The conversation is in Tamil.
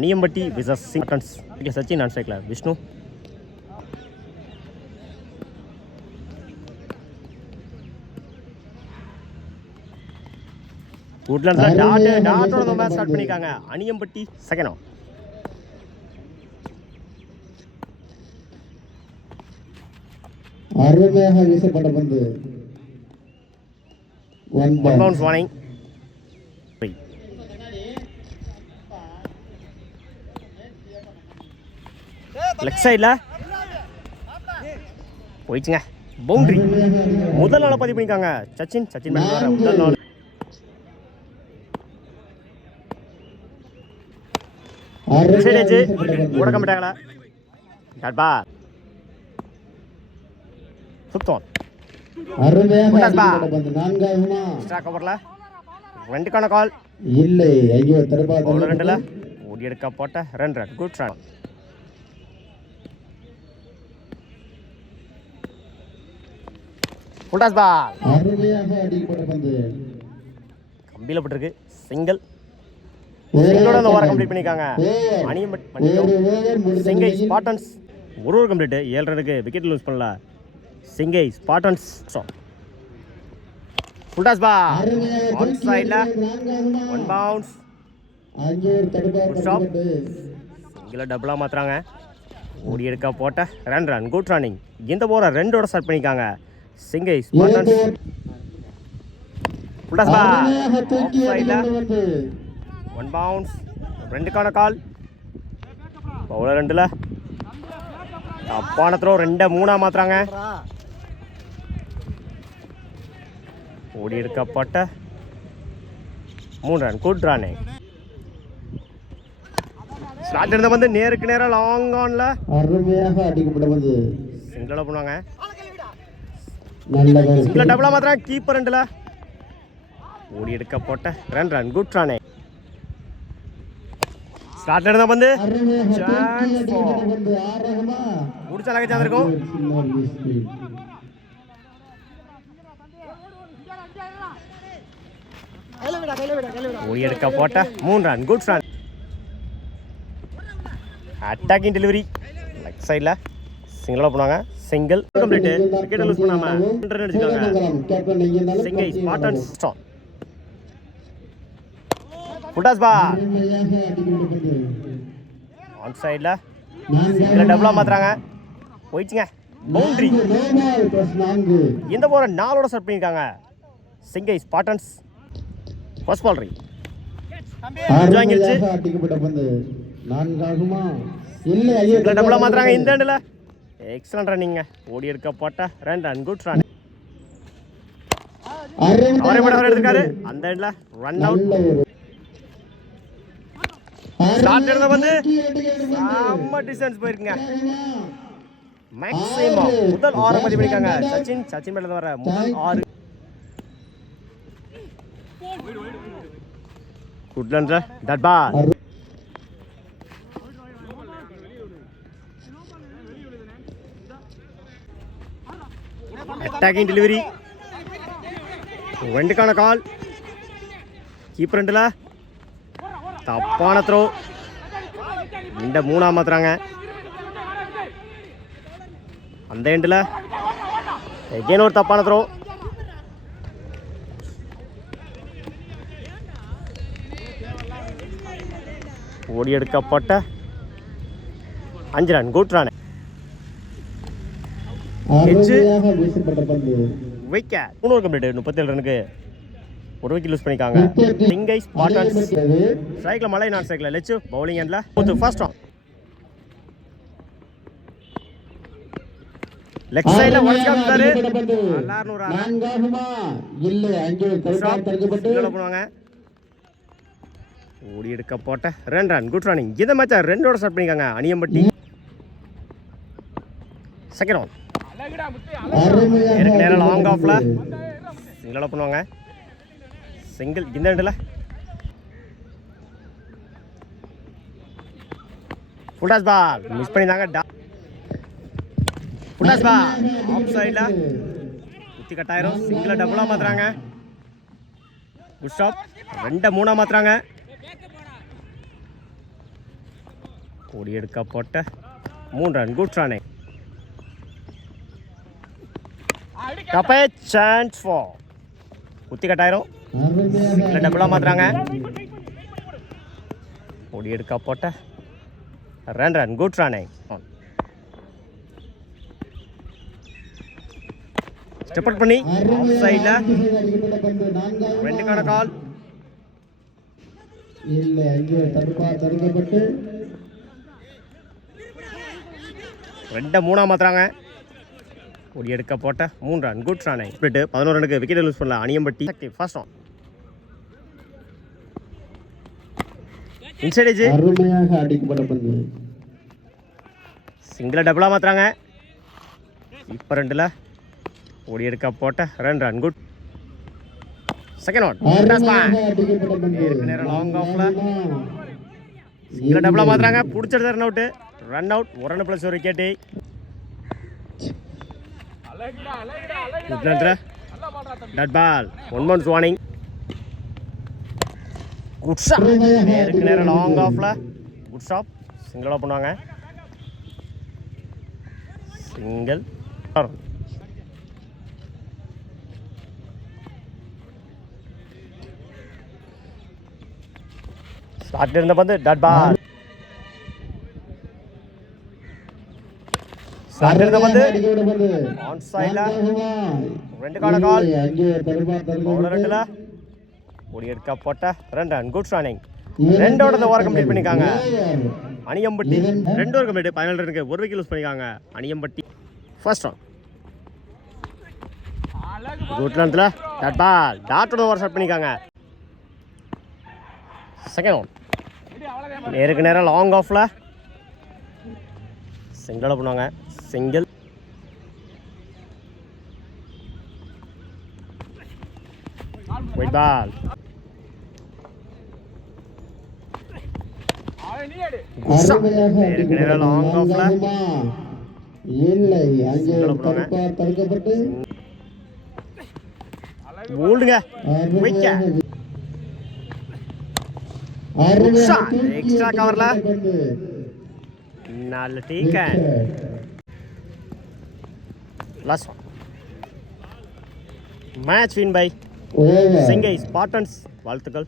அணியம்பட்டி விசஸ் சிங்கன்ஸ். சச்சின் நான் சைக்கிள் விஷ்ணு. உட்லண்ட்ஸில் டாட்டோட மேட்ச் ஸ்டார்ட் பண்ணியிருக்காங்க. அணியம்பட்டி செகண்ட். அருமையாக வீசப்பட்ட பந்து. One bounce warning. லெஃப்ட் சைடில் போயிடுச்சுங்க. பவுண்டரி. முதல் நாளை பதிவு பண்ணியிருக்காங்க சச்சின் முதல் நாள். கூட கம்பிட்டாங்களா டாட்பா சுத்தம். ரெண்டுக்கான கால் இல்லை. ஐயோ ரெண்டுல ஓடி எடுக்க போட்ட run. Good shot. Full ball கம்பியில் பட்டிருக்கு. சிங்கிள். சிங்கிளோட அந்த ஓவரை கம்ப்ளீட் பண்ணியிருக்காங்க. சிங்கை ஸ்பாட்டன்ஸ் ஒரு கம்ப்ளீட். 7 ரனுக்கு விக்கெட் லூஸ் பண்ணல Singai Spartans. Full toss ball on சைடில் 1 பவுன்ஸ். சிங்கிள டபுளாக மாற்றுறாங்க. ஓடி எடுக்க போட்ட ரன். Good running. இந்த ஓவரை 2ஓட ஸ்டார்ட் பண்ணியிருக்காங்க Singai Spartans. Full toss ball off சைடில் 1 பவுன்ஸ். 2க்கான கால். பவுலர் 2ல தப்பான த்ரோ. 2-3 மாத்துறாங்க. ஓடி எடுக்கப்பட்ட 3 ரன். Good run. ஸ்லாட் இருந்த வந்து நேருக்கு நேராக லாங் ஆன்ல அருமையாக அடிக்கப்பட்ட வந்து சிங்கிளா பண்ணுவாங்க. சிங்கிள டபுளா மாத்துறாங்க. கீப்பர் 2ல ஓடி எடுக்கப்பட்ட ரன். Good run. ஸ்டார்ட் இருந்தா வந்து முடிச்ச லகேஜா இருக்கும். ஓடி எடுக்க போட்ட 3 run. Good run. Attacking delivery left சைடில் சிங்கிளா போனாங்க. Single complete. விக்கெட் லூஸ் பண்ணாம ரன் அடிச்சிருக்காங்க Singai Spartans. Full toss ball on சைடில் சிங்கிள டபுளாக மாத்துறாங்க. போயிடுச்சுங்க. பவுண்டரி. இந்த போற 4ஓட ஸ்டார்ட் பண்ணியிருக்காங்க சிங்கை ஸ்பாட்டன்ஸ். ஃபர்ஸ்ட் பால் ரீ வாங்கிருச்சு. டபுளா மாத்துறாங்க. இந்த எண்டில் எக்ஸலன்ட் ரன்னிங்க. ஓடி எடுக்க போட்ட ரன். Good run. அவரே மட்டும் எடுத்துருக்காரு. அந்த எண்டில் ரன் அவுட். ஸ்டார்ட் இருந்த வந்து செம்ம டிஸ்டன்ஸ் போயிருக்குங்க. மேக்ஸிமம் முதல் 6 பதிவு பண்ணிருக்காங்க சச்சின் மேல வர முதல் 6. குட்லண்ட்ல டாட் பால். Attacking delivery. 2க்கான கால். கீப்பர் 2ல தப்பான த்ரோ. 2-3 மாத்துறாங்க. அந்த எண்டில் எகெயின் ஒரு தப்பான த்ரோ. ஓடி எடுக்கப்பட்ட 5 run. Good run. Wicket. 3 complete. 37 ரனுக்கு ஒரு விக்கெட் லூஸ் பண்ணிருக்காங்க சிங்கை ஸ்பாட்டன்ஸ். ஸ்ட்ரைக்கில் மலை நான் ஸ்ட்ரைக்கில் லெச்சு. பவுலிங் எண்டில் ஃபர்ஸ்ட் ஆன். லெஃப்ட் சைடில் உடச்சாரு. பண்ணுவாங்க. ஓடி எடுக்க போட்ட ரன். Good running. இந்த மேட்சை 2ஓட ஸ்டார்ட் பண்ணிருக்காங்க அணியம்பட்டி செகண்ட் ஆன். நேரம் லாங் ஆஃப்ல சிங்கிளா பண்ணுவாங்க. சிங்கிள். இந்த எண்டில் ஃபுல் டாஸ் பால் மிஸ் பண்ணியிருந்தாங்க. ஃபுல் டாஸ் பால் ஆஃப் சைடில் குத்தி கட்டாயிரும். சிங்கிள டபுளாக மாற்றுறாங்க. Good stop. 2-3 மாற்றுறாங்க. ஓடி எடுக்கப்பட்ட 3 ரன். Good running. டப்பே சான்ஸ் ஃபார் குத்தி கட்டாயிரும். இல்லை டபுளாக மாற்றுறாங்க. ஓடி எடுக்கப்பட்ட 2 run. Good running. Step out பண்ணி ஆஃப் சைடில் 2க்கான கால். இல்லை அங்கே தடுக்கப்பட்டு 2 3 மாற்றுறாங்க. ஓடி எடுக்க போட்ட 3 ரன். Good running. ஸ்பிரிட் 11 ரனுக்கு விக்கெட் லூஸ் பண்ணல Aniyambatti. First on inside edge. அருமையாக அடிக்கப்பட்ட பந்து. சிங்கிளை டபுளாக மாற்றுறாங்க. இப்போ 2ல் ஓடி எடுக்க போட்ட 2 ரன். Good second on. நேரம் லாங் ஆஃப்ல சிங்கிளை டபுளாக மாற்றுறாங்க. பிடிச்சது run out. Run out. 1 run plus 1 wicket. Dot ball. 1 month warning. Good shot. நேரம் லாங் ஆஃப்ல குட் ஷாட். சிங்கிளாக பண்ணுவாங்க. சிங்கிள். ஸ்டார்ட் இருந்த பந்து டட் பால். ஸ்டார்ட் இருந்த பந்து ஆன் சைடில் 2க்கான கால். பவுலர் 2ல் ஓடி எடுக்கப்பட்ட 2 run. Good running. 2 over complete பண்ணியிருக்காங்க அணியம்பட்டி. 2 over complete. 14 ரனுக்கு 1 விக்கெட் லூஸ் பண்ணியிருக்காங்க அணியம்பட்டி. ஃபர்ஸ்ட் ஆன் குட் ரன்ல dot ball. Dot over start பண்ணியிருக்காங்க. செகண்ட் ஆன் நேருக்கு நேரம் லாங் ஆஃப்ல சிங்கிளாக பண்ணுவாங்க. சிங்கிள். Wide ball. நேருக்கு நேரம் லாங் ஆஃப்ல இல்லை அங்கே தடுக்கப்பட்டு போல்டுங்க. எக்ஸ்ட்ரா கவர்ல 4 டீக்கன். Last one. Match win by Singai Spartans. வாழ்த்துக்கள்.